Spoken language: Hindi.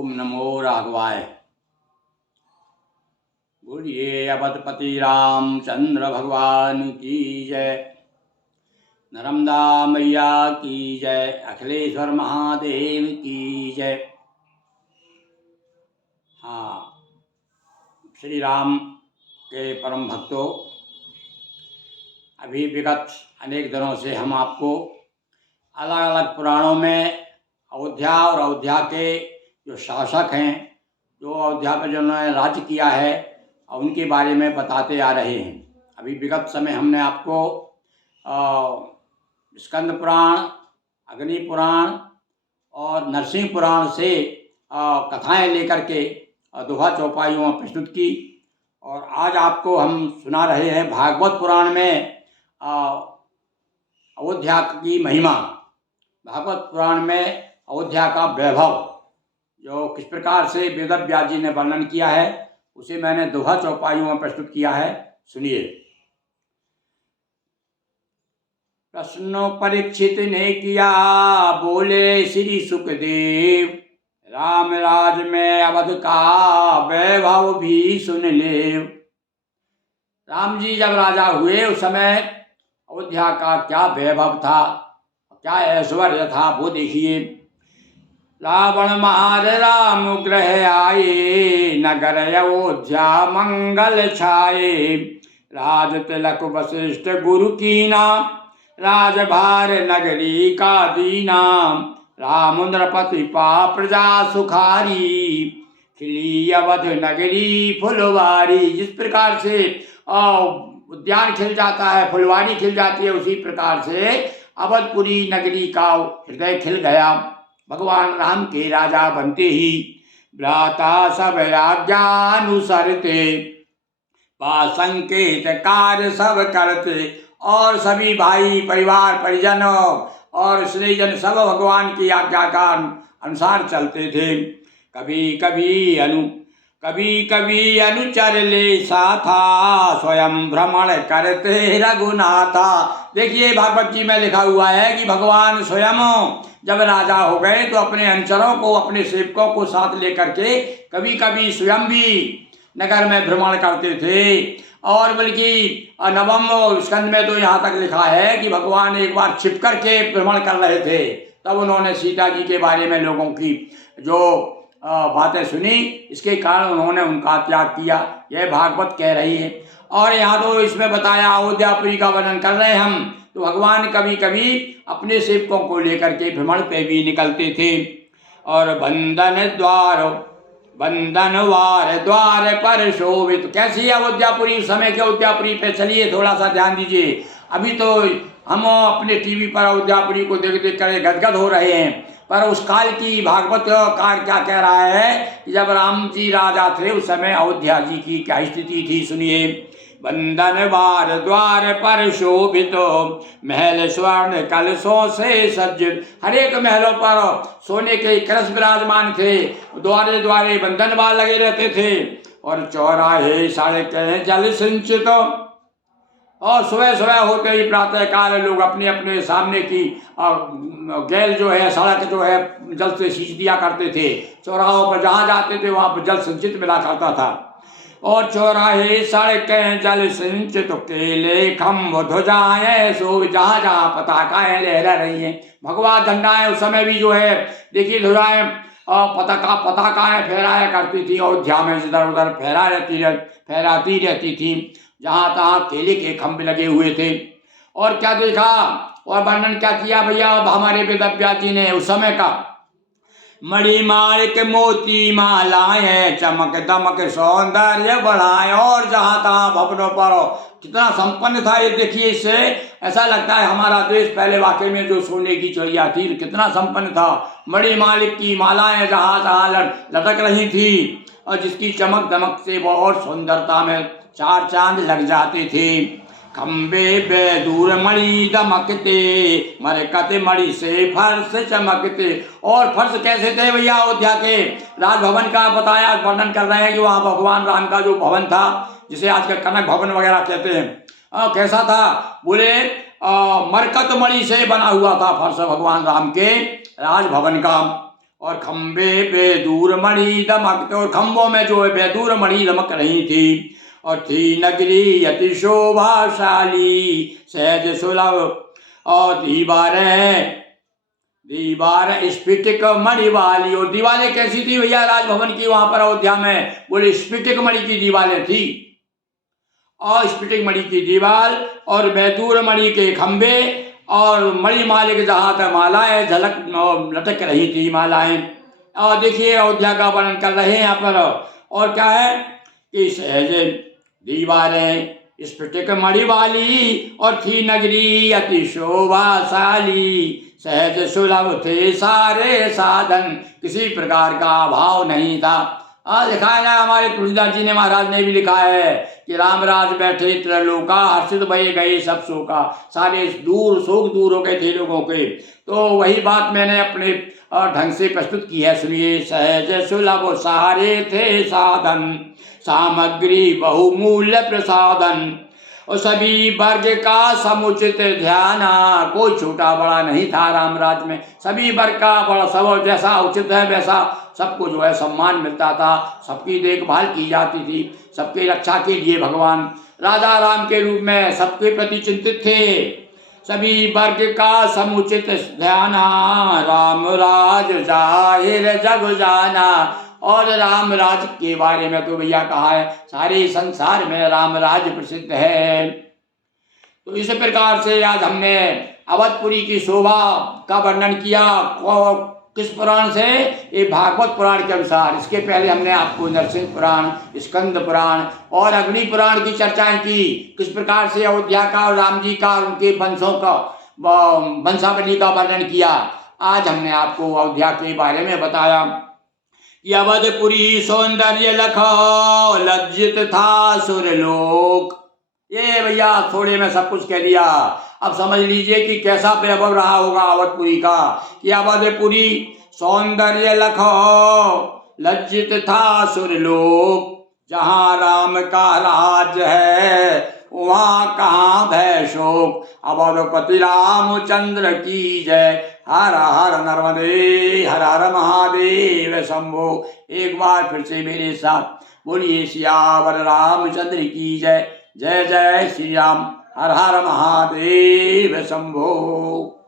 ओम नमो राघवाय। बोलिए अवधपति रामचंद्र भगवान की जय। नर्मदा मैया की जय। अखिलेश्वर महादेव की जय। हाँ, श्री राम के परम भक्तों, अभी विगत अनेक दिनों से हम आपको अलग अलग पुराणों में अयोध्या और अयोध्या के जो शासक हैं, जो अयोध्या पर जिन्होंने राज्य किया है, उनके बारे में बताते आ रहे हैं। अभी विगत समय हमने आपको स्कंद पुराण, अग्नि पुराण और नरसिंह पुराण से कथाएं लेकर के दोहा चौपाइयों में प्रस्तुत की, और आज आपको हम सुना रहे हैं भागवत पुराण में अयोध्या की महिमा। भागवत पुराण में अयोध्या का वैभव जो किस प्रकार से वेदव्यास जी ने वर्णन किया है, उसे मैंने दोहा चौपाइयों में प्रस्तुत किया है। सुनिए। प्रश्नो परीक्षित ने किया, बोले श्री सुखदेव, राम राज में अवध का वैभव भी सुन ले। राम जी जब राजा हुए उस समय अयोध्या का क्या वैभव था, क्या ऐश्वर्य था, वो देखिए। रावण मार राम ग्रह आए, नगर अयोध्या मंगल छाए। राज तिलक वशिष्ठ गुरु कीना, राजभार नगरी का दीना। राम नृपति पा प्रजा सुखारी, खिली अवध नगरी फुलवारी। जिस प्रकार से उद्यान खिल जाता है, फुलवारी खिल जाती है, उसी प्रकार से अवधपुरी नगरी का हृदय खिल गया। भगवान राम के राजा बनते ही भ्राता सब आज्ञानुसरते, संकेत कार्य सब करते, और सभी भाई परिवार परिजन और स्नेहजन सब भगवान की आज्ञा का अनुसार चलते थे। कभी कभी अनुचर ले साथा, स्वयं भ्रमण करते रघुनाथा। देखिए भागवत जी में लिखा हुआ है कि भगवान स्वयं जब राजा हो गए तो अपने अनुचरों को, अपने सेवकों को साथ लेकर के कभी कभी स्वयं भी नगर में भ्रमण करते थे। और बल्कि नवम स्कंद में तो यहाँ तक लिखा है कि भगवान एक बार छिप करके भ्रमण कर रहे थे, तब उन्होंने सीता जी के बारे में लोगों की जो बातें सुनी, इसके कारण उन्होंने उनका त्याग किया। यह भागवत कह रही है। और यहाँ तो इसमें बताया अयोध्यापुरी का वर्णन कर रहे हैं हम, तो भगवान कभी कभी अपने सेवकों को लेकर के भ्रमण पे भी निकलते थे। और बंधन द्वार पर शोभित। कैसी अयोध्यापुरी, समय के अयोध्यापुरी पे चलिए थोड़ा सा ध्यान दीजिए। अभी तो हम अपने टीवी पर अयोध्यापुरी को देख देख कर गदगद हो रहे हैं, पर उस काल की भागवत कार क्या कह रहा है कि जब राम जी राजा थे उस समय अयोध्या जी की क्या स्थिति थी, सुनिए। बंधन द्वार पर शोभित, महल स्वर्ण कलशों से सज्जित। हर एक महलों पर सोने के कलश विराजमान थे, द्वारे द्वारे बंधन बार लगे रहते थे, और चौराहे सड़कें जल सिंचित। और सुबह सुबह होते ही प्रातः काल लोग अपने अपने सामने की गैल जो है, सड़क जो है, जल से सींच दिया करते थे। चौराहों पर जहाँ जाते थे वहाँ पर जल सिंचित मिला करता था। और चौराहे सड़कें जल सिंचित, केले खम्भ ध्वजाएं सो। जहाँ जहाँ पताकाएं लहरा रही हैं, भगवा झंडाएं उस समय भी जो है देखिए ध्वजाएं पताकाएं फहराया करती थी अयोध्या में, इधर उधर फहराती रहती थी। जहाँ तहाँ केले के खम्भ लगे हुए थे। और क्या देखा और वर्णन क्या किया भैया हमारे वेदव्यास जी ने उस समय का। मणिमाणिक मोती मालाएं, चमक दमक सौंदर्य बढ़ाए। और जहाँ तहाँ भवनों पर कितना संपन्न था ये देखिए। इससे ऐसा लगता है हमारा देश पहले वाकई में जो सोने की चिड़िया थी, कितना संपन्न था। मणिमाणिक की मालाएं जहाँ तहाँ लटक रही थी, और जिसकी चमक दमक से वो और सुंदरता में चार चांद लग जाते थे। खम्बे बेदूर मणि दमकते, मरकत मणि से फर्श चमकते। और फर्श कैसे थे भैया अयोध्या के राजभवन का बताया, वर्णन कर रहे हैं कि वहाँ भगवान राम का जो भवन था, जिसे आजकल कनक भवन वगैरह कहते हैं, कैसा था बोले मरकत मणि से बना हुआ था फर्श भगवान राम के राजभवन का। और खंबे पे दूर मणि दमकते, और खंभों में जो है बेदूर मणि दमक रही थी। और थी नगरी अति शोभाशाली सहज सुलभ, और दीवार स्फटिक मणि वाली। और दीवारें कैसी थी भैया राजभवन की वहां पर अयोध्या में? बोले स्फटिक मणि की दीवारें थी, और स्फटिक मणि की दीवार और बैदूर मणि के खंबे, और मणिमालिक जहाँ तक मालाएं झलक लटक रही थी मालाएं। और देखिए अयोध्या का वर्णन कर रहे हैं यहाँ पर। और क्या है कि सहज दीवारें स्फटिक मणि वाली, और थी नगरी अति शोभाशाली सहज सुलभ थे सारे साधन, किसी प्रकार का अभाव नहीं था। लिखा है ना, हमारे तुलसीदास जी ने महाराज ने भी लिखा है कि राम राज बैठे त्रैलोका, हर्षित भये गए सब शोका। सारे दूर शोक दूर हो गए थे लोगों के। तो वही बात मैंने अपने ढंग से प्रस्तुत की है, सुनिए। सहज सुलभ सारे थे साधन, सामग्री बहुमूल्य प्रसादन, और सभी वर्ग का समुचित ध्यान। कोई छोटा बड़ा नहीं था रामराज में, सभी वर्ग का बड़ा सब जैसा उचित है वैसा सबको जो है सम्मान मिलता था, सबकी देखभाल की जाती थी, सबकी रक्षा के लिए भगवान राजा राम के रूप में सबके प्रति चिंतित थे। सभी वर्ग का समुचित ध्यान, राम राज जाहिर जग जाना। और राम राज के बारे में तो भैया कहा है सारे संसार में राम राज प्रसिद्ध है। तो इस प्रकार से आज हमने अवधपुरी की शोभा का वर्णन किया। किस पुराण से? ये भागवत पुराण के अनुसार। इसके पहले हमने आपको नरसिंह पुराण, स्कंद पुराण और अग्नि पुराण की चर्चाएं की, किस प्रकार से अयोध्या का और राम जी का और उनके वंशों का वंशावली का वर्णन किया। आज हमने आपको अयोध्या के बारे में बताया कि अवधपुरी सौंदर्य लखो लज्जित था सुरलोक। ये भैया थोड़े में सब कुछ कह दिया। अब समझ लीजिए कि कैसा वैभव रहा होगा अवधपुरी का। कि अवधपुरी सौंदर्य लखो लज्जित था सुरलोक, जहाँ राम का राज है वहाँ कहाँ भय शोक। अवधपति रामचंद्र की जय, हर हर नर्मदे हर हर महादेव शंभो। एक बार फिर से मेरे साथ बोलिए सियावर रामचंद्र की जय। जय जय श्री राम, हर हर महादेव शंभो।